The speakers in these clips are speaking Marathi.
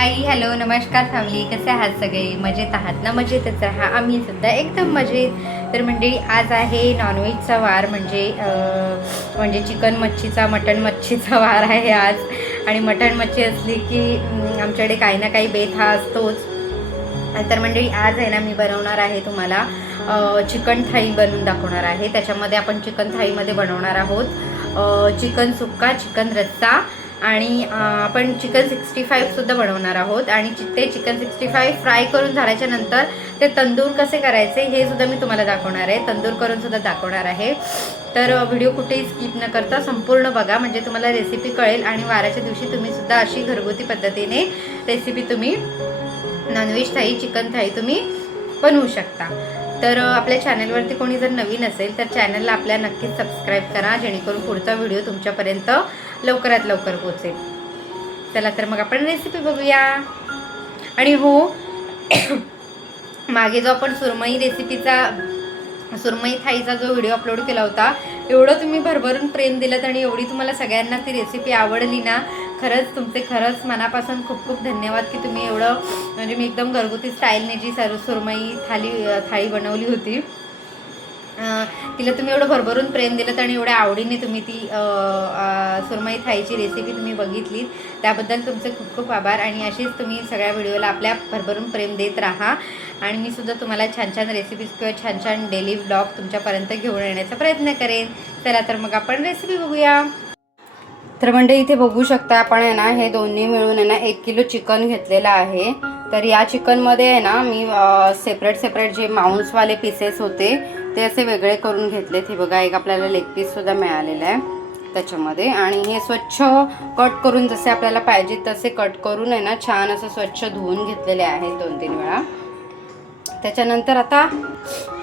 हाय हॅलो नमस्कार फॅमिली, कसे आहात सगळे? मजेत आहात ना? मजेतच राहा, आम्ही सुद्धा एकदम मजेत. तर मंडळी, आज आहे नॉनव्हेजचा वार, म्हणजे चिकन मच्छीचा मटण मच्छीचा वार आहे आज. आणि मटण मच्छी असली की आमच्याकडे काही ना काही बेत हा असतोच. तर मंडळी, आज आहे ना मी बनवणार आहे तुम्हाला चिकन थाळी बनवून दाखवणार आहे. त्याच्यामध्ये आपण चिकन थाळीमध्ये बनवणार आहोत चिकन सुक्का, चिकन रस्सा आणि आपण चिकन 65सुद्धा बनवणार आहोत. आणि ते चिकन 65 फ्राय करून झाल्याच्या नंतर ते तंदूर कसे करायचे हे सुद्धा मी तुम्हाला दाखवणार आहे. तंदूर करून सुद्धा दाखवणार आहे. तर व्हिडिओ कुठेही स्किप न करता संपूर्ण बघा, म्हणजे तुम्हाला रेसिपी कळेल. आणि वाराच्या दिवशी तुम्ही सुद्धा अशी घरगुती पद्धतीने रेसिपी तुम्ही नॉनव्हेज थाळी, चिकन थाळी तुम्ही बनवू शकता. तर आपल्या चॅनलवरती कोणी जर नवीन असेल तर चॅनलला आपल्या नक्कीच सबस्क्राईब करा, जेणेकरून पुढचा व्हिडिओ तुमच्यापर्यंत लवकरात लवकर पोहोचेल. चला तर मग आपण रेसिपी बघूया. आणि हो, मागे जो आपण सुरमई थाळीचा जो व्हिडिओ अपलोड केला होता, एवढं तुम्ही भरभरून प्रेम दिलं आणि एवढी तुम्हाला सगळ्यांना ती रेसिपी आवडली ना, खरंच मनापासून खूप खूप धन्यवाद की तुम्ही एवढं, म्हणजे मी एकदम घरगुती स्टाईलने जी सुरमई थाळी बनवली होती, तिला तुम्ही एवढं भरभरून प्रेम दिलं आणि एवढ्या आवडीने तुम्ही ती सुरमई थाळीची रेसिपी तुम्ही बघितलीत, त्याबद्दल तुमचे खूप खूप आभार. आणि अशीच तुम्ही सगळ्या व्हिडिओला आपल्या भरभरून प्रेम देत राहा. आणि मी सुद्धा तुम्हाला छान छान रेसिपीज किंवा छान छान डेली व्लॉग तुमच्यापर्यंत घेऊन येण्याचा प्रयत्न करेन. चला तर मग आपण रेसिपी बघूया. तर म्हणजे इथे बघू शकता आपण आहे ना, हे दोन्ही मिळून आहे ना 1 किलो चिकन घेतलेलं आहे. तर या चिकनमध्ये आहे ना मी सेपरेट जे मांसवाले पीसेस होते ते असे वेगळे करून घेतलेत. हे बघा, एक आपल्याला लेग पीससुद्धा मिळालेला आहे त्याच्यामध्ये. आणि हे स्वच्छ कट करून, जसे आपल्याला पाहिजे तसे कट करून आहे ना छान असं स्वच्छ धुवून घेतलेले आहेत 2-3 वेळा. त्याच्यानंतर आता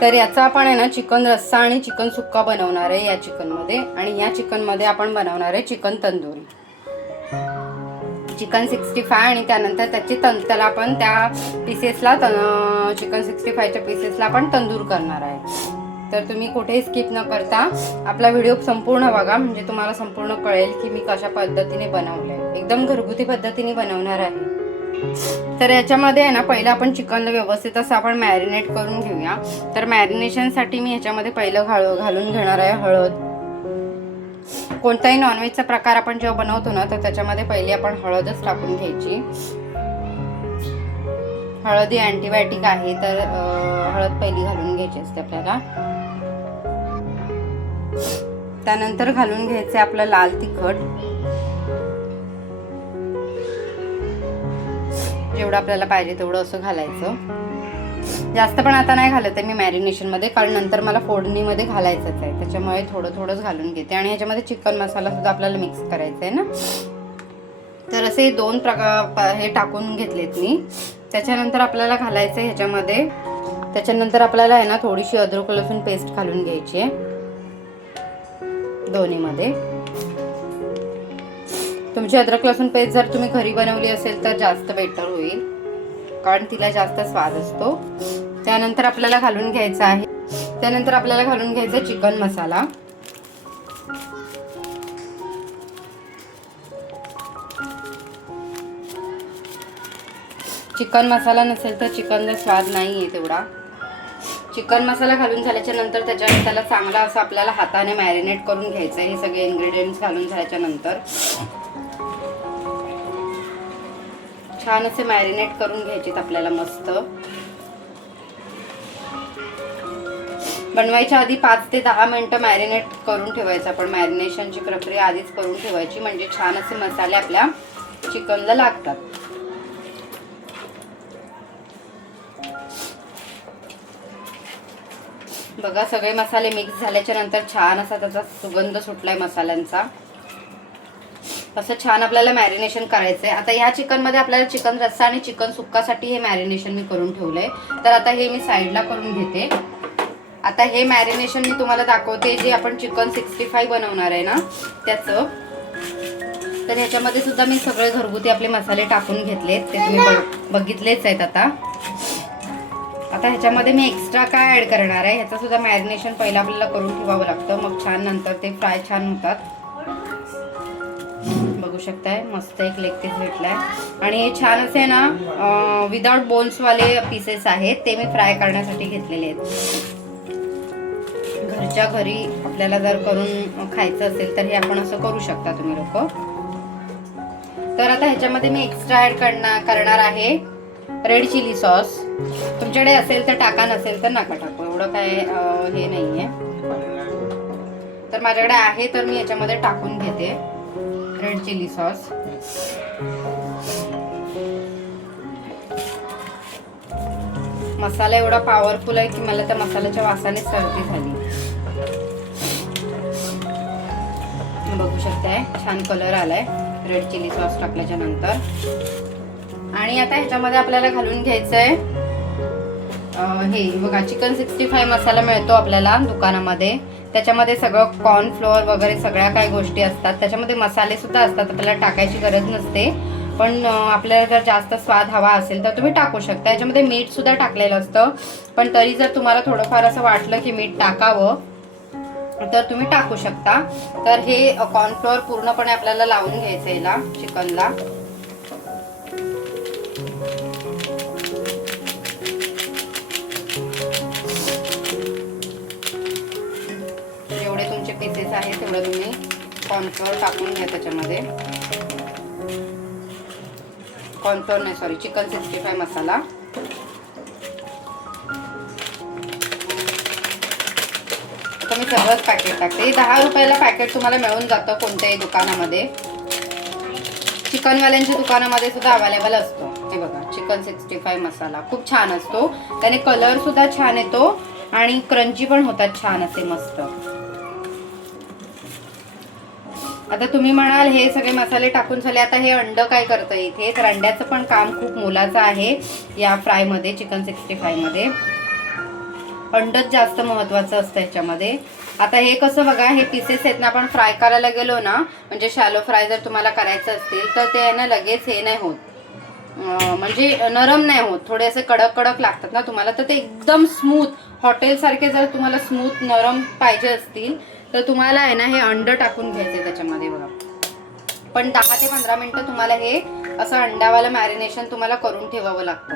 तर याचा आपण आहे ना चिकन रस्सा आणि चिकन सुक्का बनवणार आहे या चिकनमध्ये. आणि या चिकनमध्ये आपण बनवणार आहे चिकन तंदुरी, चिकन 65. आणि त्यानंतर त्याला आपण त्या पीसेसला चिकन 65च्या पीसेसला आपण तंदूर करणार आहे. तर तुम्ही कुठेही स्किप न करता आपला व्हिडिओ संपूर्ण बघा, म्हणजे तुम्हाला संपूर्ण कळेल की मी कशा पद्धतीने बनवलं आहे. एकदम घरगुती पद्धतीने बनवणार आहे. तर याच्यामध्ये आहे ना पहिलं आपण चिकनला व्यवस्थित असं आपण मॅरिनेट करून घेऊया. तर मॅरिनेशनसाठी मी ह्याच्यामध्ये पहिलं घालून घेणार आहे हळद. कोणताही नॉनव्हेजचा प्रकार आपण जेव्हा बनवतो ना, तर त्याच्यामध्ये पहिली आपण हळदच टाकून घ्यायची. हळद ही अँटीबायोटिक आहे, तर हळद पहिली घालून घ्यायची असते आपल्याला. त्यानंतर घालून घ्यायचे आपलं लाल तिखट, जेवढं आपल्याला पाहिजे तेवढं असं घालायचं. जास्त पण आता नाही घालत आहे मी मॅरिनेशनमध्ये, कारण नंतर मला फोडणीमध्ये घालायचंच आहे, त्याच्यामुळे थोडंच घालून घेते. आणि ह्याच्यामध्ये चिकन मसाला सुद्धा आपल्याला मिक्स करायचा आहे ना. तर असे 2 प्रकार हे टाकून घेतलेत मी. त्याच्यानंतर आपल्याला घालायचं आहे ह्याच्यामध्ये, त्याच्यानंतर आपल्याला आहे ना थोडीशी अद्रक लसूण पेस्ट घालून घ्यायची आहे दोन्हीमध्ये. तुमची अद्रक लसूण पेस्ट जर तुम्ही घरी बनवली असेल तर जास्त बेटर होईल, कारण तिला जास्त स्वाद असतो. त्यानंतर आपल्याला घालून घ्यायचा आहे चिकन मसाला. चिकन मसाला नसेल तर चिकनला स्वाद नाही आहे तेवढा. चिकन मसाला घालून झाल्याच्या नंतर त्याला चांगला असं आपल्याला हाताने मॅरिनेट करून घ्यायचं आहे. हे सगळे इन्ग्रेडियंट्स घालून झाल्याच्या नंतर छान असे मॅरिनेट करून घ्यायचे आपल्याला मस्त. बनवायच्या आधी 5 ते 10 मिनिटं मॅरिनेट करून ठेवायचं. आपण मॅरिनेशनची प्रक्रिया आधीच करून ठेवायची, म्हणजे छान असे मसाले आपल्या चिकनला लागतात. बघा, सगळे मसाले मिक्स झाल्याच्या नंतर छान असा त्याचा सुगंध सुटलाय मसाल्यांचा. असं छान आपल्याला मॅरिनेशन करायचंय. आता ह्या चिकनमध्ये आपल्याला चिकन रस्सा आणि चिकन सुक्कासाठी हे मॅरिनेशन मी करून ठेवलंय. तर आता हे मी साईडला करून घेते. आता हे मॅरिनेशन मी तुम्हाला दाखवते जे आपण चिकन 65 बनवणार आहे ना त्याचं. तर ह्याच्यामध्ये सुद्धा मी सगळे घरगुती आपले मसाले टाकून घेतलेत, ते तुम्ही बघितलेच आहेत. आता ह्याच्यामध्ये मी एक्स्ट्रा काय ॲड करणार आहे, ह्याचं सुद्धा मॅरिनेशन पहिलं आपल्याला करून ठेवावं लागतं, मग छान नंतर ते फ्राय छान होतात. बघू शकताय मस्त एक लेग पीस भेटलाय आणि हे छान असे ना विदाउट बोन्सवाले पीसेस आहेत, ते मी फ्राय करण्यासाठी घेतलेले आहेत. घरच्या घरी आपल्याला जर करून खायचं असेल तर हे आपण असं करू शकता तुम्ही लोक. तर आता ह्याच्यामध्ये मी एक्स्ट्रा ऍड करणार आहे रेड चिली सॉस. तुमच्याकडे असेल तर टाका, नसेल तर नका टाकू, एवढं काय हे नाहीये. तर माझ्याकडे आहे तर मी याच्यामध्ये टाकून घेते रेड चिली सॉस. मसाला एवढा पॉवरफुल आहे की मला त्या मसाल्याच्या वासाने सर्दी झाली. बघू शकताय छान कलर आलाय रेड चिली सॉस टाकल्याच्या नंतर. आणि आता ह्याच्यामध्ये आपल्याला घालून घ्यायचंय हे बघा चिकन 65 मसाला मिळतो आपल्याला दुकानामध्ये. त्याच्यामध्ये सगळं कॉर्नफ्लोअर वगैरे सगळ्या काही गोष्टी असतात, त्याच्यामध्ये मसाले सुद्धा असतात, आपल्याला टाकायची गरज नसते. पण आपल्याला जर जास्त स्वाद हवा असेल तर तुम्ही टाकू शकता. याच्यामध्ये मीठ सुद्धा टाकलेलं असतं, पण तरी जर तुम्हाला थोडंफार असं वाटलं की मीठ टाकावं तर तुम्ही टाकू शकता. तर हे कॉर्नफ्लोअर पूर्णपणे आपल्याला लावून घ्यायचं याला चिकनला. जेवढे तुमचे पीसेस आहेत तेवढं तुम्ही कॉर्नफ्लोअर टाकून घ्या त्याच्यामध्ये. कॉर्नफ्लोअर नाही सॉरी, चिकन 65 मसाला. आता मी सगळंच पॅकेट टाकते. 10 रुपयाला पॅकेट तुम्हाला मिळून जातं कोणत्याही दुकानामध्ये. चिकनवाल्यांच्या दुकानामध्ये सुद्धा अवेलेबल असतो. हे बघा चिकन 65 मसाला खूप छान असतो, त्याने कलर सुद्धा छान येतो आणि क्रंची पण होतात छान असे मस्त. आता तुम्ही म्हणाल हे सगळे मसाले टाकून झाले, आता हे अंड काय करतं इथे, तर अंड्याचं पण काम खूप मोलाचं आहे या फ्रायमध्ये. चिकन 65 मध्ये अंडच जास्त महत्वाचं असतं ह्याच्यामध्ये. आता हे कसं बघा, हे पीसेस आहेत ना, आपण फ्राय करायला गेलो ना, म्हणजे शॅलो फ्राय जर तुम्हाला करायचं असतील तर ते ना लगेच हे नाही होत, म्हणजे नरम नाही होत, थोडे असे कडक कडक लागतात ना तुम्हाला. तर ते एकदम स्मूथ हॉटेलसारखे जर तुम्हाला स्मूथ नरम पाहिजे असतील तर तुम्हाला आहे ना हे अंड टाकून घ्यायचे त्याच्यामध्ये बघा. पण 10 ते 15 मिनिटं तुम्हाला हे असं अंड्यावालं मॅरिनेशन तुम्हाला करून ठेवावं लागतं.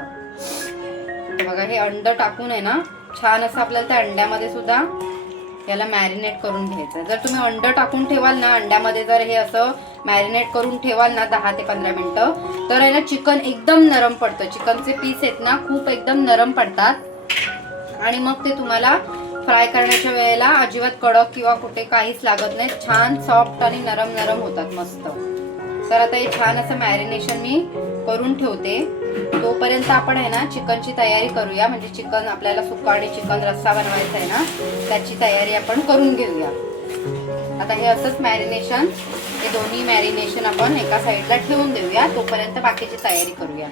बघा हे अंड टाकून आहे ना छान असं आपल्याला त्या अंड्यामध्ये सुद्धा याला मॅरिनेट करून घ्यायचं. जर तुम्ही अंड टाकून ठेवाल ना अंड्यामध्ये, जर हे असं मॅरिनेट करून ठेवाल ना 10 ते 15 मिनिटं, तर आहे ना चिकन एकदम नरम पडतं. चिकनचे पीस आहेत ना खूप एकदम नरम पडतात आणि मग ते तुम्हाला फ्राय करण्याच्या वेळेला अजिबात कडक किंवा कुठे काहीच लागत नाही, छान सॉफ्ट आणि नरम नरम होतात मस्त. तर आता हे छान असं मॅरिनेशन मी करून ठेवते. तोपर्यंत आपण आहे ना चिकनची तयारी करूया, म्हणजे चिकन आपल्याला सुक्का आणि चिकन रस्सा बनवायचा आहे ना, त्याची तयारी आपण करून घेऊया. आता हे असंच मॅरिनेशन, हे दोन्ही मॅरिनेशन आपण एका साईडला ठेवून देऊया, तोपर्यंत बाकीची तयारी करूया.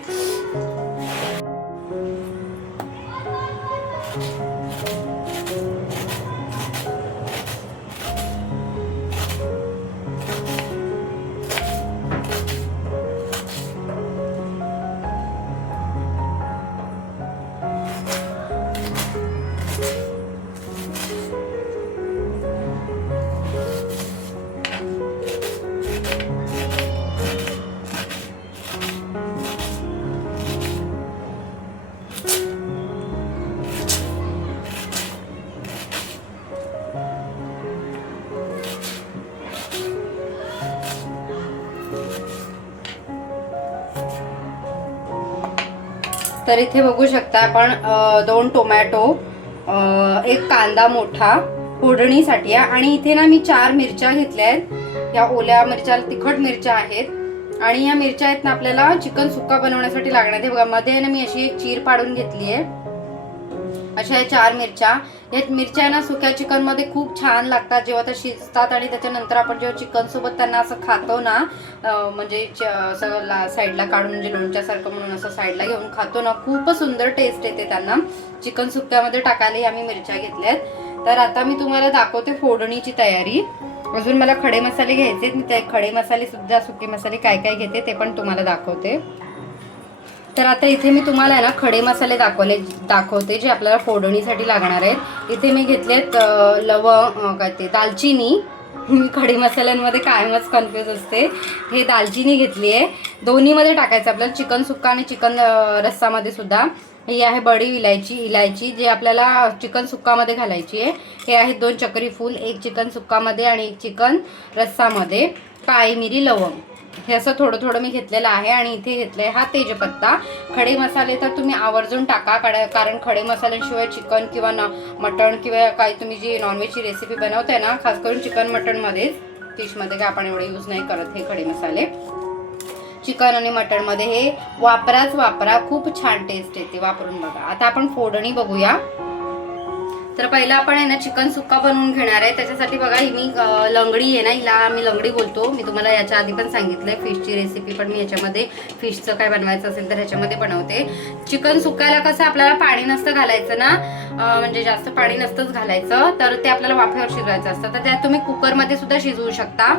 तर इथे बघू शकता आपण 2 टोमॅटो, एक कांदा मोठा फोडणीसाठी, आणि इथे ना मी 4 मिरच्या घेतल्या आहेत. या ओल्या मिरच्या, तिखट मिरच्या आहेत आणि या मिरच्या आहेत ना आपल्याला चिकन सुक्का बनवण्यासाठी लागणार. हे बघा मध्ये ना मी अशी एक चीर पाडून घेतली आहे. अशा या 4 मिरच्या. या मिरच्या ना सुक्या चिकन मध्ये खूप छान लागतात जेव्हा त्या शिजतात, आणि त्याच्यानंतर आपण जेव्हा चिकन सोबत त्यांना असं खातो ना, म्हणजे असं साईडला काढून म्हणजे लोणच्यासारखं म्हणून असं साईडला घेऊन खातो ना, खूपच सुंदर टेस्ट येते त्यांना. चिकन सुक्यामध्ये टाकायला आम्ही मिरच्या घेतल्यात. तर आता मी तुम्हाला दाखवते फोडणीची तयारी. अजून मला खडे मसाले घ्यायचे, मी ते खडे मसाले सुद्धा, सुके मसाले काय काय घेते ते पण तुम्हाला दाखवते. तर आता इथे मी तुम्हाला आहे ना खडे मसाले दाखवते जे आपल्याला फोडणीसाठी लागणार आहेत. इथे मी घेतलेत लवंग, काय ते दालचिनी, मी कढी मसाल्यांमध्ये कायमच कन्फ्यूज असते. हे दालचिनी घेतली आहे, दोन्हीमध्ये टाकायचं आपल्याला, चिकन सुक्का आणि चिकन रस्सामध्ये सुद्धा. ही आहे बडी इलायची जे आपल्याला चिकन सुक्कामध्ये घालायची आहे. हे आहेत 2 चक्री फूल, एक चिकन सुक्कामध्ये आणि एक चिकन रस्सामध्ये. काळी मिरी, लवंग, हे असं थोडं थोडं मी घेतलेलं आहे. आणि इथे घेतलं आहे हा तेजपत्ता. खडे मसाले तर तुम्ही आवर्जून टाका, कारण खडे मसाल्यांशिवाय चिकन किंवा मटण किंवा काही तुम्ही जी नॉनव्हेजची रेसिपी बनवताय ना, खास करून चिकन मटणमध्येच, फिशमध्ये काय आपण एवढे यूज नाही करत हे खडे मसाले. चिकन आणि मटणमध्ये हे वापरा, खूप छान टेस्ट येते, वापरून बघा. आता आपण फोडणी बघूया. तर पहिला आपण आहे ना चिकन सुक्का बनवून घेणार आहे. त्याच्यासाठी बघा ही मी लंगडी आहे ना, हिला आम्ही लंगडी बोलतो. मी तुम्हाला याच्या आधी पण सांगितलंय फिशची रेसिपी, पण मी याच्यामध्ये फिशचं काय बनवायचं असेल तर ह्याच्यामध्ये बनवते. चिकन सुक्कायला कसं आपल्याला पाणी नसतं घालायचं ना, म्हणजे जास्त पाणी नसतंच घालायचं, तर ते आपल्याला वाफेवर शिजवायचं असतं. तर त्यात तुम्ही कुकरमध्ये सुद्धा शिजवू शकता,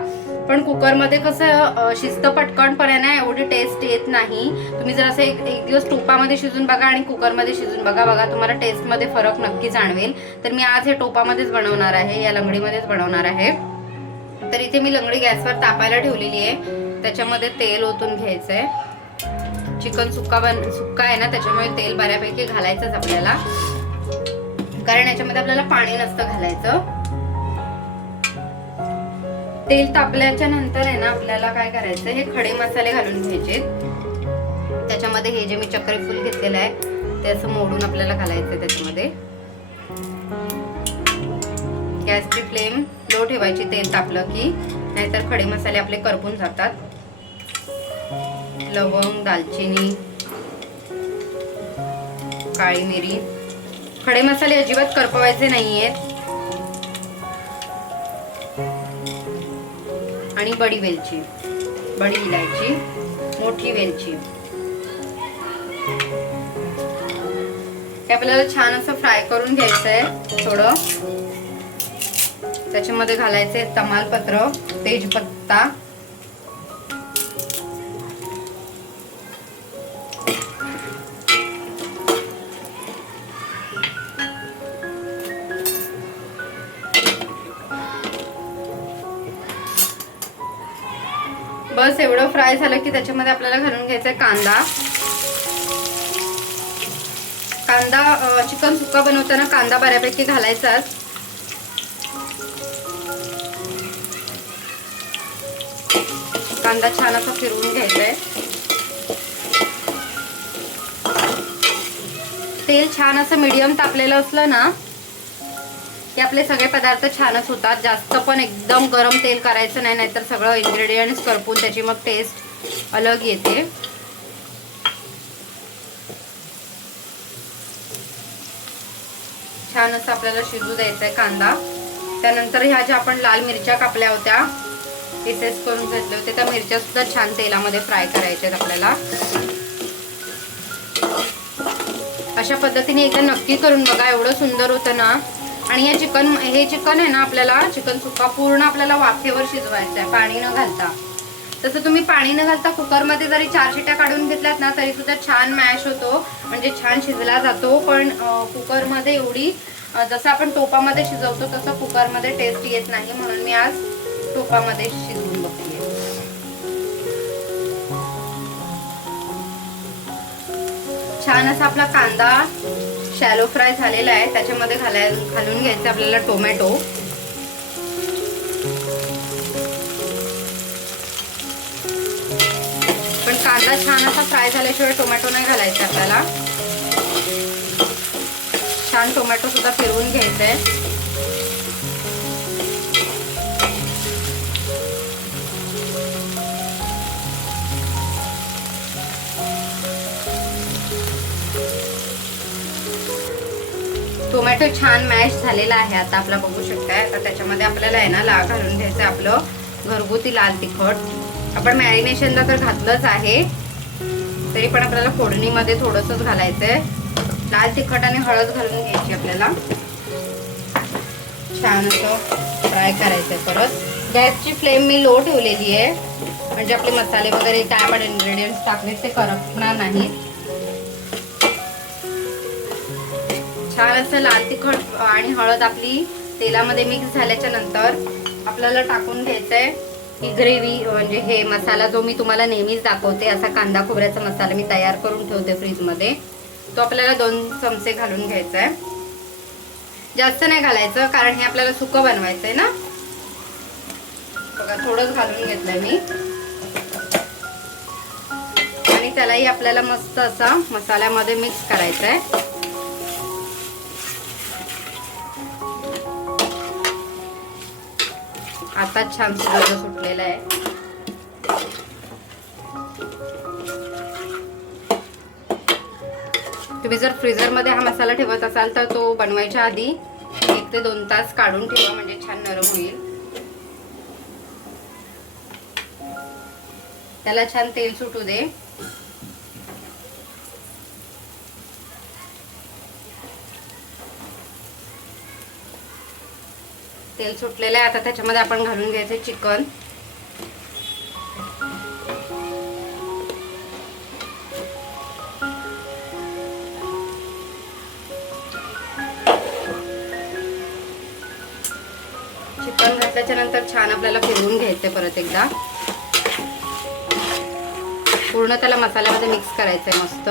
पण कुकरमध्ये कसं शिजतं पटकन, पण आहे ना एवढी टेस्ट येत नाही. तुम्ही जर असं एक दिवस टोपामध्ये शिजून बघा आणि कुकरमध्ये शिजून बघा, तुम्हाला टेस्टमध्ये फरक नक्की जाणवेल. तर मी आज हे टोपामध्येच बनवणार आहे, या लंगडीमध्येच बनवणार आहे. तर इथे मी लंगडी गॅसवर तापायला ठेवलेली आहे. त्याच्यामध्ये तेल ओतून घ्यायचंय. चिकन सुक्का आहे ना, त्याच्यामुळे तेल बऱ्यापैकी घालायचंच आपल्याला, कारण याच्यामध्ये आपल्याला पाणी नसतं घालायचं. तेल तापल्याच्या नंतर आहे ना आपल्याला काय करायचं, हे खडे मसाले घालून घ्यायचे. त्याच्यामध्ये हे जे मी चक्री फूल घेतलेलं आहे ते असं मोडून आपल्याला घालायचं त्याच्यामध्ये. गॅसची फ्लेम लो ठेवायची तेल तापलं की, नाहीतर खडे मसाले आपले करपून जातात. लवंग, दालचिनी, काळी मिरी. खडे मसाले अजिबात करपवायचे नाहीयेत. आणि बडी इलायची, मोठी वेलची. हे आपल्याला छान असं फ्राय करून घ्यायचंय थोडं. त्याच्यामध्ये घालायचे तमालपत्र, तेजपत्ता, बस एवढं फ्राय झालं की त्याच्यामध्ये आपल्याला घालून घ्यायचा कांदा. चिकन सुक्का बनवताना कांदा बऱ्यापैकी घालायचाच. कांदा छान असा फिरवून घ्यायचाय. तेल छान असं मीडियम तापलेलं असलं ना की आपले सगळे पदार्थ छानच होतात. जास्त पण एकदम गरम तेल करायचं नाही, नाहीतर सगळं इन्ग्रेडियंट्स करपून त्याची मग टेस्ट अलग येते. छान असं आपल्याला शिजू द्यायचंय कांदा. त्यानंतर ह्या ज्या आपण लाल मिरच्या कापल्या होत्या, पीसेस करून घेतले होते, त्या मिरच्या सुद्धा छान तेलामध्ये फ्राय करायच्या आपल्याला. अशा पद्धतीने एकदा नक्की करून बघा, एवढं सुंदर होतं ना. आणि हे चिकन आहे ना, आपल्याला चिकन सुक्का पूर्ण आपल्याला वाफेवर शिजवायचं आहे, पाणी न घालता. तसं तुम्ही पाणी न घालता कुकरमध्ये जरी 4 शिट्या काढून घेतल्यात ना तरी सुद्धा छान मॅश होतो, म्हणजे छान शिजला जातो. पण कुकरमध्ये एवढी, जसं आपण टोपामध्ये शिजवतो तसं कुकरमध्ये टेस्ट येत नाही, म्हणून मी आज टोपामध्ये शिजवून बघते. छान असा आपला कांदा शॅलो फ्राय झालेला आहे. त्याच्यामध्ये घालून घ्यायचं आपल्याला टोमॅटो. पण कांदा छान असा फ्राय झाल्याशिवाय टोमॅटो नाही घालायचा आपल्याला. छान टोमॅटो सुद्धा फिरवून घ्यायचंय. टोमॅटो छान मॅश झालेला आहे आता आपला, बघू शकताय. आता त्याच्यामध्ये आपल्याला आहे ना घालून घ्यायचं आपलं घरगुती लाल तिखट. आपण मॅरिनेशनला तर घातलंच आहे, तरी पण आपल्याला फोडणीमध्ये थोडंसंच घालायचंय. लाल तिखट आणि हळद घालून घ्यायची आपल्याला. छान असं फ्राय करायचंय. परत गॅसची फ्लेम मी लो ठेवलेली आहे, म्हणजे आपले मसाले वगैरे काय आपण इन्ग्रेडियंट्स टाकले ते करपणार नाहीत. छान असं लाल तिखट आणि हळद आपली तेलामध्ये मिक्स झाल्याच्या नंतर आपल्याला टाकून घ्यायचं आहे ही ग्रेव्ही, म्हणजे हे मसाला जो मी तुम्हाला नेहमीच दाखवते, असा कांदा खोबऱ्याचा मसाला मी तयार करून ठेवते फ्रीजमध्ये, तो आपल्याला 2 चमचे घालून घ्यायचा आहे. जास्त नाही घालायचं कारण हे आपल्याला सुकं बनवायचं आहे ना. बघा थोडंच घालून घेतलंय मी. आणि त्यालाही आपल्याला मस्त असा मसाल्यामध्ये मिक्स करायचं आहे. आता छान सुगंध सुटलेला आहे. तुम्ही जर फ्रीजरमध्ये हा मसाला ठेवत असाल तर तो बनवायच्या आधी 1 ते 2 तास काढून ठेवा, म्हणजे छान नरम होईल. त्याला छान तेल सुटू दे. तेल सुटलेलं आहे. आता त्याच्यामध्ये आपण घालून घ्यायचे चिकन. चिकन घातल्याच्या नंतर छान आपल्याला फिरवून घ्यायचे परत एकदा. पूर्ण त्याला मसाल्यामध्ये मिक्स करायचंय मस्त.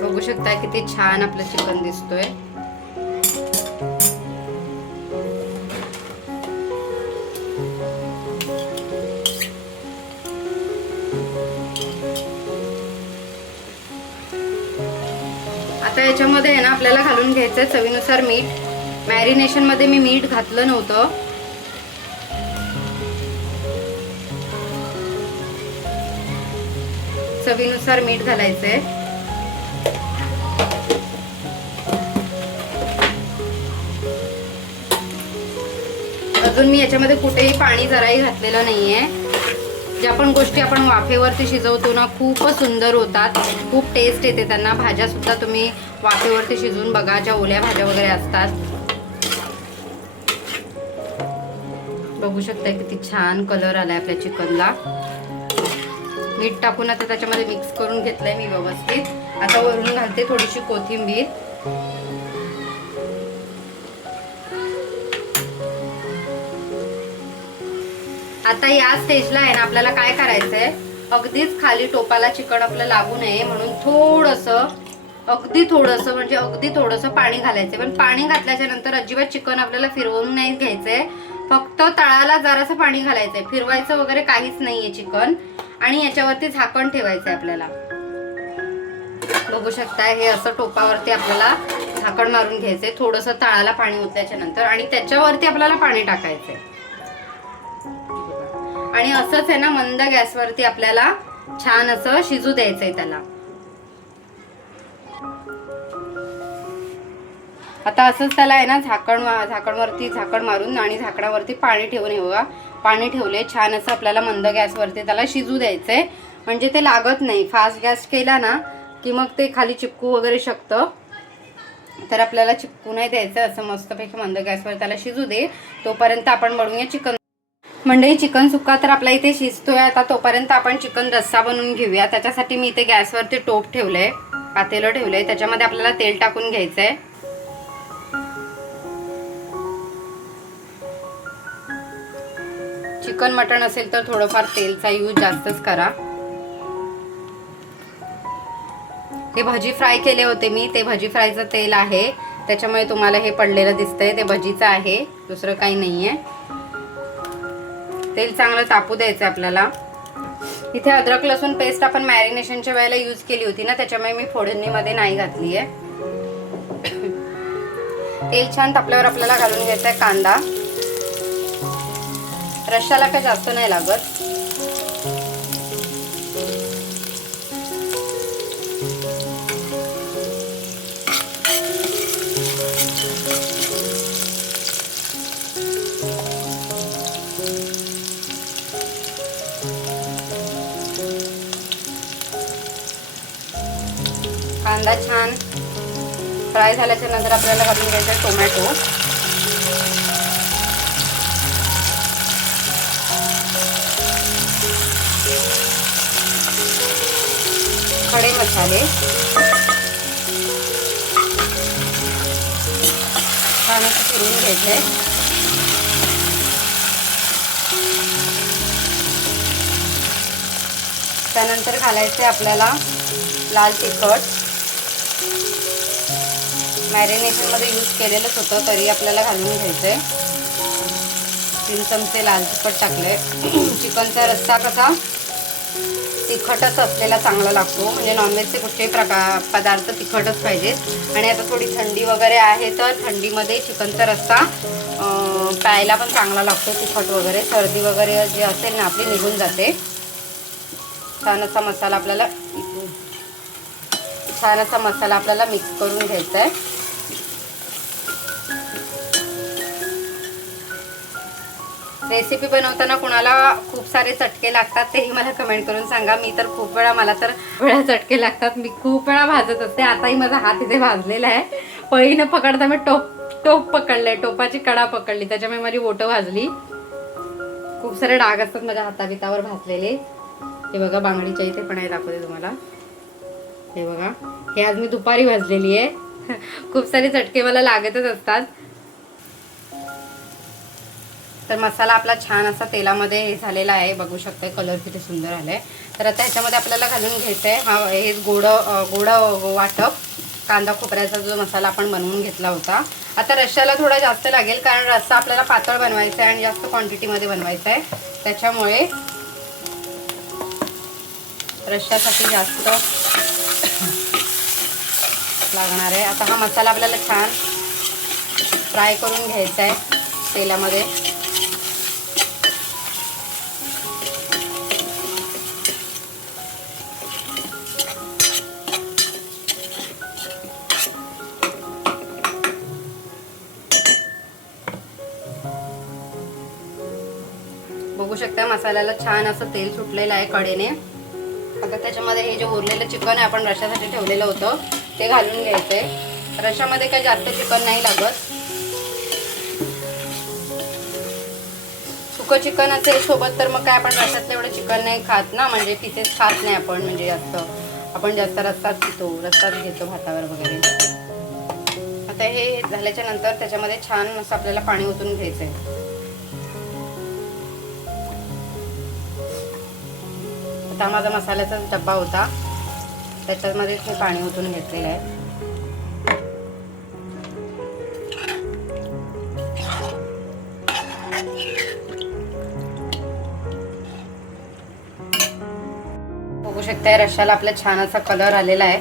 बघू शकता किती छान आपलं चिकन दिसतोय. आता याच्यामध्ये आहे ना आपल्याला घालून घ्यायचं चवीनुसार मीठ. मॅरिनेशन मध्ये मी मीठ घातलं नव्हतं. चवीनुसार मीठ घालायचंय. अजून मी याच्यामध्ये कुठेही पाणी जराही घातलेलं नाहीये. ज्या पण गोष्टी आपण वाफेवरती शिजवतो ना खूपच सुंदर होतात, खूप टेस्ट येते त्यांना. भाज्या सुद्धा तुम्ही वाफेवरती शिजवून बघा, ज्या ओल्या भाज्या वगैरे असतात. बघू शकता किती छान कलर आलाय आपल्या चिकनला. मीठ टाकून आता त्याच्यामध्ये मिक्स करून घेतलंय मी व्यवस्थित. आता वरून घालते थोडीशी कोथिंबीर. आता या स्टेजला आहे ना आपल्याला काय करायचंय, अगदीच खाली टोपाला चिकन आपलं लागू नये म्हणून अगदी थोडंसं पाणी घालायचंय. पण पाणी घातल्याच्या नंतर अजिबात चिकन आपल्याला फिरवून नाही घ्यायचंय. फक्त तळाला जरासं पाणी घालायचंय, फिरवायचं वगैरे काहीच नाहीये चिकन. आणि याच्यावरती झाकण ठेवायचंय आपल्याला. बघू शकताय हे असं टोपावरती आपल्याला झाकण मारून घ्यायचंय थोडंसं तळाला पाणी ओतल्याच्या नंतर. आणि त्याच्यावरती आपल्याला पाणी टाकायचंय. आणि असंच आहे ना मंद गॅसवरती आपल्याला छान असं शिजू द्यायचंय त्याला. आता असंच त्याला आहे ना झाकणवरती झाकण मारून आणि झाकणावरती पाणी ठेवून हे बघा पाणी ठेवले. छान असं आपल्याला मंद गॅसवरती त्याला शिजू द्यायचंय, म्हणजे ते लागत नाही. फास्ट गॅस केला ना की मग ते खाली चिपकू वगैरे शकतं, तर आपल्याला चिपकू नाही द्यायचं. असं मस्तपैकी मंद गॅसवर त्याला शिजू दे. तोपर्यंत आपण बनवूया चिकन. मंडळी चिकन सुक्का तर आपला इथे शिजतोय. आता तोपर्यंत आपण चिकन रस्सा बनवून घेऊया. त्याच्यासाठी मी इथे गॅसवरती टोप ठेवलंय, पातेलं ठेवलंय. त्याच्यामध्ये आपल्याला तेल टाकून घ्यायचंय. चिकन मटण असेल तर थोडंफार तेलचा यूज जास्तच करा. हे भजी फ्राय केले होते मी, ते भजी फ्रायचं तेल आहे, त्याच्यामुळे तुम्हाला हे पडलेलं दिसतंय. ते भजीचं आहे, दुसरं काही नाहीये. तेल चांगलं तापू द्यायचं आपल्याला. इथे अद्रक लसूण पेस्ट आपण मॅरिनेशनच्या वेळेला यूज केली होती ना, त्याच्यामुळे मी फोडणीमध्ये नाही घातली आहे. तेल छान तापल्यावर आपल्याला घालून घ्यायचा आहे कांदा. रश्शाला काही जास्त नाही लागत. कांदा छान फ्राय झाल्याच्या नंतर आपल्याला घालून घ्यायचा आहे टोमॅटो. खडे मसाले, छान असं फिरून घ्यायचंय. त्यानंतर घालायचे आपल्याला लाल तिखट. मॅरिनेशनमध्ये यूज केलेलंच होतं तरी आपल्याला घालून घ्यायचंय. 3 चमचे लाल तिखट टाकले. चिकनचा रस्सा कसा तिखटच असलेला चांगला लागतो, म्हणजे नॉनव्हेजचे कुठलेही पदार्थ तिखटच पाहिजेत. आणि आता थोडी थंडी वगैरे आहे तर थंडीमध्ये चिकनचा रस्सा प्यायला पण चांगला लागतो. तिखट वगैरे सर्दी वगैरे जे असेल ना आपली निघून जाते. छान असा मसाला आपल्याला मिक्स करून घ्यायचा आहे. रेसिपी बनवताना कुणाला खूप सारे चटके लागतात तेही मला कमेंट करून सांगा. मला तर चटके लागतात. मी खूप वेळा भाजत असते. आताही माझा हात इथे भाजलेला आहे. पळीनं पकडता मी टोप पकडले, टोपाची कडा पकडली, त्याच्यामुळे माझी बोटं भाजली. खूप सारे डाग असतात माझ्या हाताबितावर भाजलेले. हे बघा बांगडीच्या इथे पण आहे, दाखवते तुम्हाला. हे बघा, हे आज मी दुपारी भाजलेली आहे. खूप सारे चटके मला लागतच असतात. तर मसाला आपला छान असा तेलामध्ये हे झालेला आहे, बघू शकता कलर किती सुंदर आलाय. तर आता ह्याच्यामध्ये आपल्याला घालून घ्यायचं आहे हे गोड वाटप. कांदा खोबऱ्याचा जो मसाला आपण बनवून घेतला होता. आता रश्श्याला थोडा जास्त लागेल कारण रस्सा आपल्याला पातळ बनवायचा आहे आणि जास्त क्वांटिटीमध्ये बनवायचा आहे, त्याच्यामुळे रश्श्यासाठी जास्त लागणार आहे. आता हा मसाला आपल्याला छान फ्राय करून घ्यायचा आहे तेलामध्ये. बघू शकता मसाल्याला छान असं तेल सुटलेलं आहे कडेने. आता त्याच्यामध्ये हे जे उरलेलं चिकन आहे आपण रश्श्यासाठी ठेवलेलं होतं ते घालून घ्यायचंय. रश्श्यामध्ये काही जास्त चिकन नाही लागत. सुकं चिकन असेल सोबत तर मग काय आपण रश्श्यातलं एवढं चिकन नाही खात ना, म्हणजे पीसेस खात नाही आपण, म्हणजे आपण जास्त रस्साच घेतो भातावर वगैरे. आता हे झाल्याच्या नंतर त्याच्यामध्ये छान असं आपल्याला पाणी ओतून घ्यायचंय. आता माझा मसाल्याचा डब्बा होता त्याच्यामध्ये मी पाणी ओतून घेतलेलं आहे. बघू शकताय रश्श्याला आपला छान असा कलर आलेला आहे.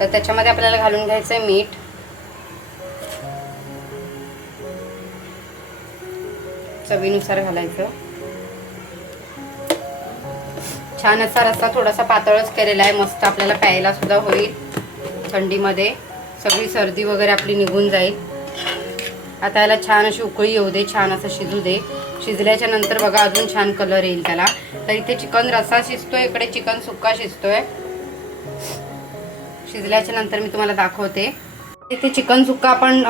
तर त्याच्यामध्ये आपल्याला घालून घ्यायचंय मीठ. चवीनुसार घालायचं. छान असा रस्सा थोडासा पातळच केलेला आहे, मस्त आपल्याला प्यायला सुद्धा होईल. थंडीमध्ये सगळी सर्दी वगैरे आपली निघून जाईल. आता याला छान अशी उकळी येऊ दे, छान असं शिजू दे. शिजल्याच्या नंतर बघा अजून छान कलर येईल त्याला. तर इथे चिकन रस्सा शिजतोय, इकडे चिकन सुक्का शिजतोय. शिजल्याच्या नंतर मी तुम्हाला दाखवते. इथे चिकन सुक्का आपण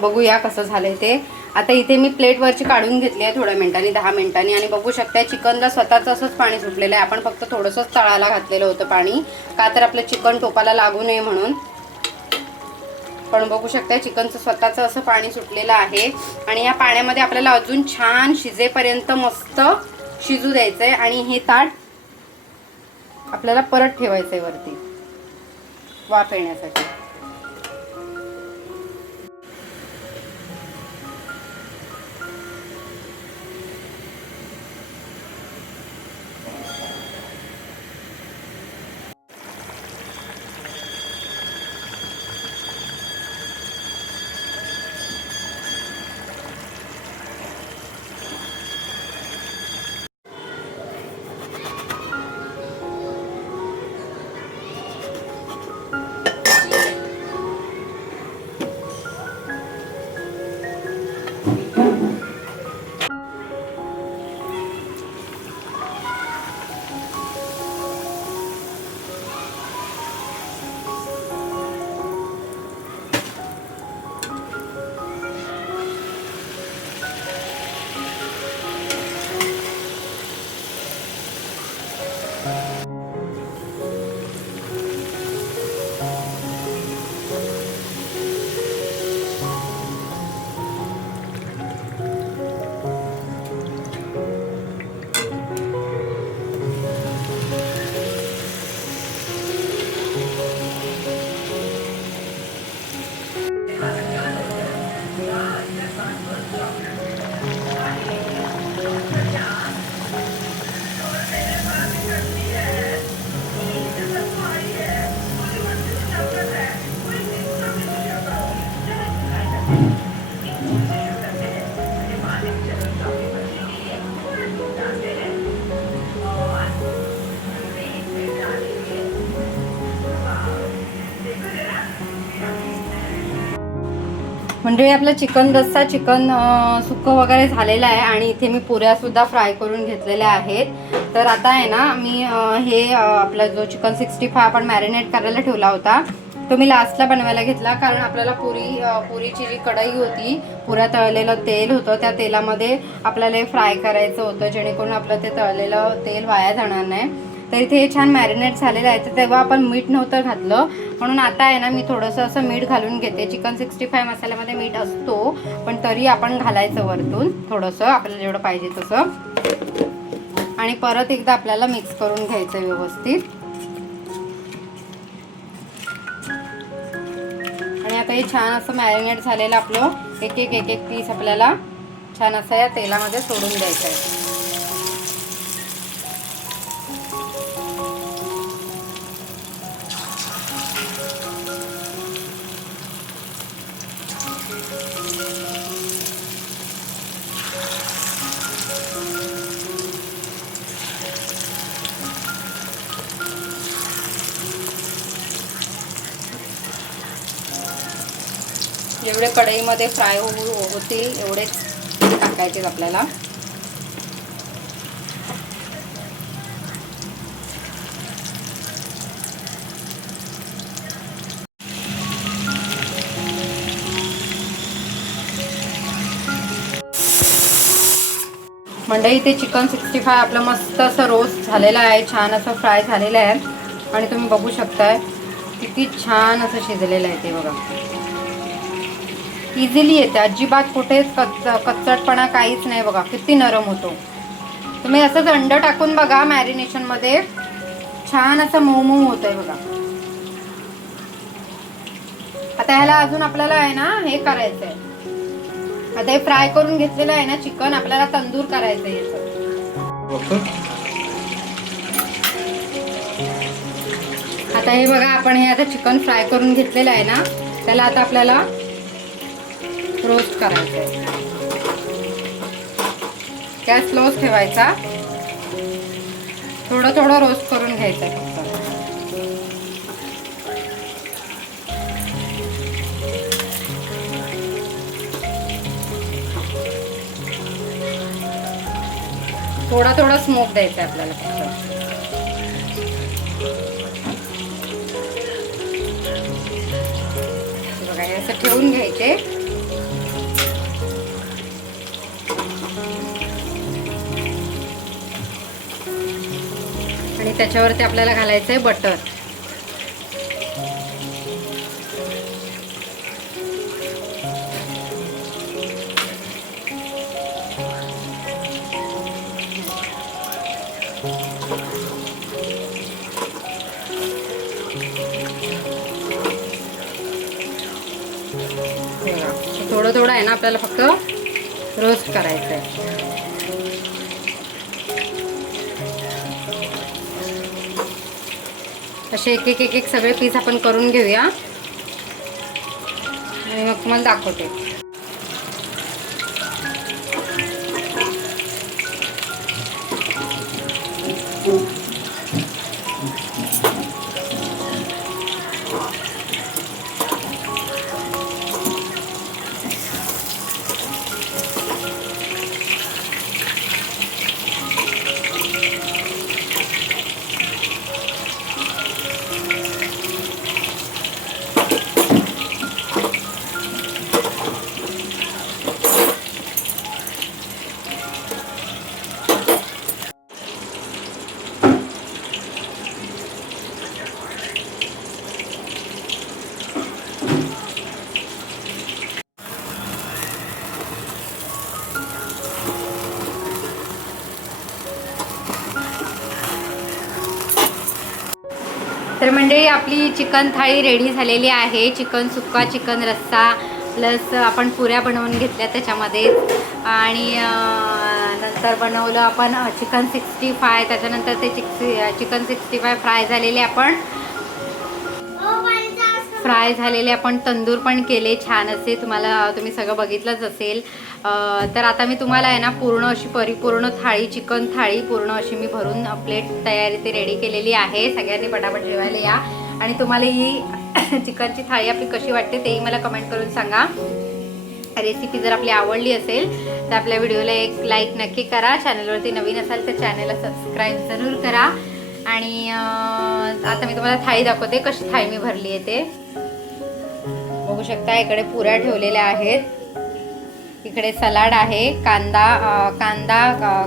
बघूया कसं झालंय ते. आता इथे मी प्लेटवरची काढून घेतली आहे थोड्या मिनिटांनी, 10 मिनिटांनी. आणि बघू शकता चिकनला स्वतःच असंच पाणी सुटलेलं आहे. आपण फक्त थोडंसंच तळायला घातलेलं होतं पाणी, का तर आपलं चिकन टोपाला लागू नये म्हणून. पण बघू शकता चिकनचं स्वतःचं असं पाणी सुटलेलं आहे. आणि या पाण्यामध्ये आपल्याला अजून छान शिजेपर्यंत मस्त शिजू द्यायचं आहे. आणि हे ताट आपल्याला परत ठेवायचं आहे वरती वाफ येण्यासाठी. म्हणजे आपलं चिकन रस्सा चिकन सुक्कं वगैरे झालेलं आहे आणि इथे मी पुऱ्यासुद्धा फ्राय करून घेतलेल्या आहेत. तर आता आहे ना मी हे आपला जो चिकन 65 आपण मॅरिनेट करायला ठेवला होता तो मी लास्टला बनवायला घेतला, कारण आपल्याला पुरीची जी कढई होती, पुऱ्या तळलेलं तेल होतं, त्या तेलामध्ये आपल्याला फ्राय करायचं होतं जेणेकरून आपलं ते तळलेलं तेल वाया जाणार नाही. तर इथे हे छान मॅरिनेट झालेलं आहे. तर तेव्हा आपण मीठ नव्हतं घातलं, म्हणून आता आहे ना मी थोडंसं असं मीठ घालून घेते. चिकन 65 मसाल्यामध्ये मीठ असतो, पण तरी आपण घालायचं वरतून थोडंसं आपल्याला जेवढं पाहिजे तसं. आणि परत एकदा आपल्याला मिक्स करून घ्यायचं व्यवस्थित. आणि आता हे छान असं मॅरिनेट झालेलं आपलं एक एक पीस आपल्याला छान असं या तेलामध्ये सोडून द्यायचं आहे. जेवढे कढईमध्ये फ्राय होतील एवढेच टाकायचे आपल्याला. मंडळी ते चिकन 65 आपलं मस्त असं रोस्ट झालेलं आहे, छान असं फ्राय झालेलं आहे. आणि तुम्ही बघू शकताय किती छान असं शिजलेलं आहे ते बघा. इझिली येते, अजिबात कुठेच कच्चटपणा काहीच नाही बघा, किती नरम होतो. तुम्ही असंच अंड टाकून बघा मॅरिनेशनमध्ये, छान असं मऊ मऊ होत आहे बघा. आता ह्याला अजून आपल्याला आहे ना हे करायचं आहे. आता हे फ्राय करून घेतलेलं आहे ना चिकन, आपल्याला तंदूर करायचं आहे याचं. आता हे बघा आपण हे आता चिकन फ्राय करून घेतलेलं आहे ना, त्याला आता आपल्याला रोस्ट करायचं आहे. गॅस स्लोच ठेवायचा, थोडं थोडं रोस्ट करून घ्यायचं आहे फक्त. थोडा थोडा स्मोक द्यायचा आहे आपल्याला फक्त. बघा हे असं ठेवून घ्यायचे. आणि त्याच्यावरती आपल्याला घालायचं आहे बटर. थोडं थोडं आहे ना आपल्याला फक्त रोस्ट करायचं आहे. असे एक एक सगळे पीस आपण करून घेऊया आणि मग तुम्हाला दाखवते. तर म्हणजे आपली चिकन थाळी रेडी झालेली आहे. चिकन सुक्का, चिकन रस्सा प्लस आपण पुऱ्या बनवून घेतल्या त्याच्यामध्ये, आणि नंतर बनवलं आपण चिकन 65. त्याच्यानंतर ते चिकन 65 फ्राय झालेले आपण तंदूर पण केले छान असे. तुम्ही सगळं बघितलंच असेल. तर आता मी तुम्हाला आहे ना पूर्ण अशी परिपूर्ण थाळी, चिकन थाळी पूर्ण अशी मी भरून प्लेट तयारी ते रेडी केलेली आहे. सगळ्यांनी पटापट जेवायला या. आणि तुम्हाला ही चिकनची थाळी आपली कशी वाटते तेही मला कमेंट करून सांगा. रेसिपी जर आपली आवडली असेल तर आपल्या व्हिडिओला एक लाईक नक्की करा. चॅनलवरती नवीन असाल तर चॅनलला सबस्क्राईब जरूर करा. आणि आता मी तुम्हाला थाळी दाखवते कशी थाळी मी भरली आहे ते बघू शकता. इकडे पुऱ्या ठेवलेल्या आहेत, इकडे सलाड आहे, कांदा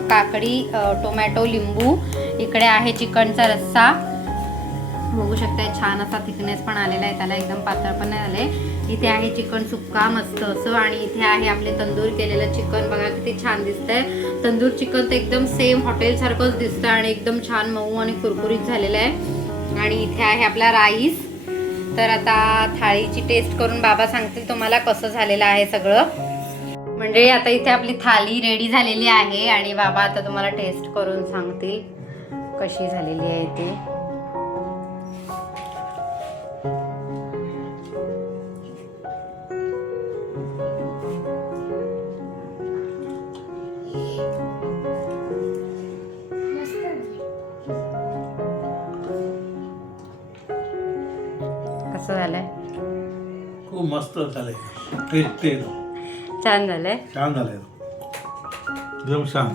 काकडी टोमॅटो लिंबू, इकडे आहे चिकनचा रस्सा बघू शकता. छान असा थिकनेस पण आलेला आहे त्याला, एकदम पातळ पण नाही आले. इथे आहे चिकन सुक्का मस्त असं आणि इथे आहे आपले तंदूर केलेलं चिकन. बघा किती छान दिसतंय. तंदूर चिकन तर एकदम सेम हॉटेलसारखंच दिसतं आणि एकदम छान मऊ आणि कुरकुरीत झालेलं आहे. आणि इथे आहे आपला राईस. तर आता थाळीची टेस्ट करून बाबा सांगतील तुम्हाला कसं झालेलं आहे सगळं. म्हणजे आता इथे आपली थाळी रेडी झालेली आहे आणि बाबा आता तुम्हाला टेस्ट करून सांगतील कशी झालेली आहे ते. कसं झालंय? खूप मस्त झालंय. टेस्टी छान झालंय. छान झालंय एकदम छान.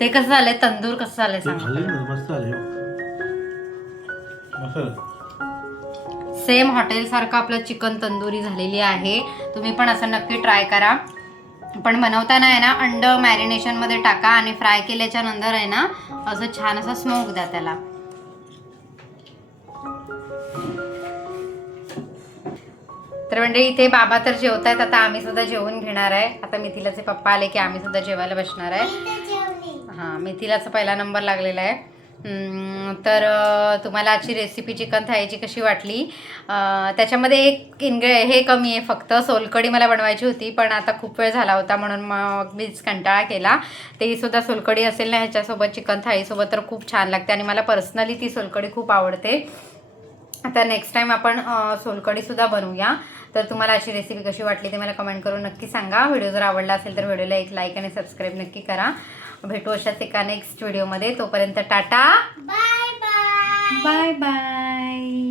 ते कसं झालंय? तंदूर कसं झालंय ते सांग. खाल्ले ना मस्त झाले. मस्त सेम हॉटेल सारखं आपलं चिकन तंदुरी झालेली आहे. तुम्ही पण असं नक्की ट्राय करा. पण बनवताना आहे ना अंड मॅरिनेशन मध्ये टाका आणि फ्राय केल्याच्या नंतर आहे ना असं छान असं स्मोक द्या त्याला. तर म्हणजे इथे बाबा तर जेवतायत, आता आम्ही सुद्धा जेवून घेणार आहे. आता मिथिलाचे पप्पा आले की आम्ही सुद्धा जेवायला बसणार आहे. हां, मिथिलाचा पहिला नंबर लागलेला आहे. तर तुम्हाला आजची रेसिपी चिकन थाळीची कशी वाटली? त्याच्यामध्ये एक हे कमी आहे फक्त, सोलकढी मला बनवायची होती पण आता खूप वेळ झाला होता म्हणून मग मीच कंटाळा केला. तेही सुद्धा सोलकढी असेल ना ह्याच्यासोबत चिकन थाळीसोबत तर खूप छान लागते आणि मला पर्सनली ती सोलकढी खूप आवडते. आता नेक्स्ट टाईम आपण सोलकढीसुद्धा बनवूया. तर तुम्हाला अशी रेसिपी कशी वाटली ते मला कमेंट करून नक्की सांगा. व्हिडिओ जर आवडला असेल तर व्हिडिओला एक लाईक आणि सबस्क्राईब नक्की करा. भेटू अशाच एका नेक्स्ट व्हिडिओमध्ये. तोपर्यंत टाटा, बाय बाय. Bye bye.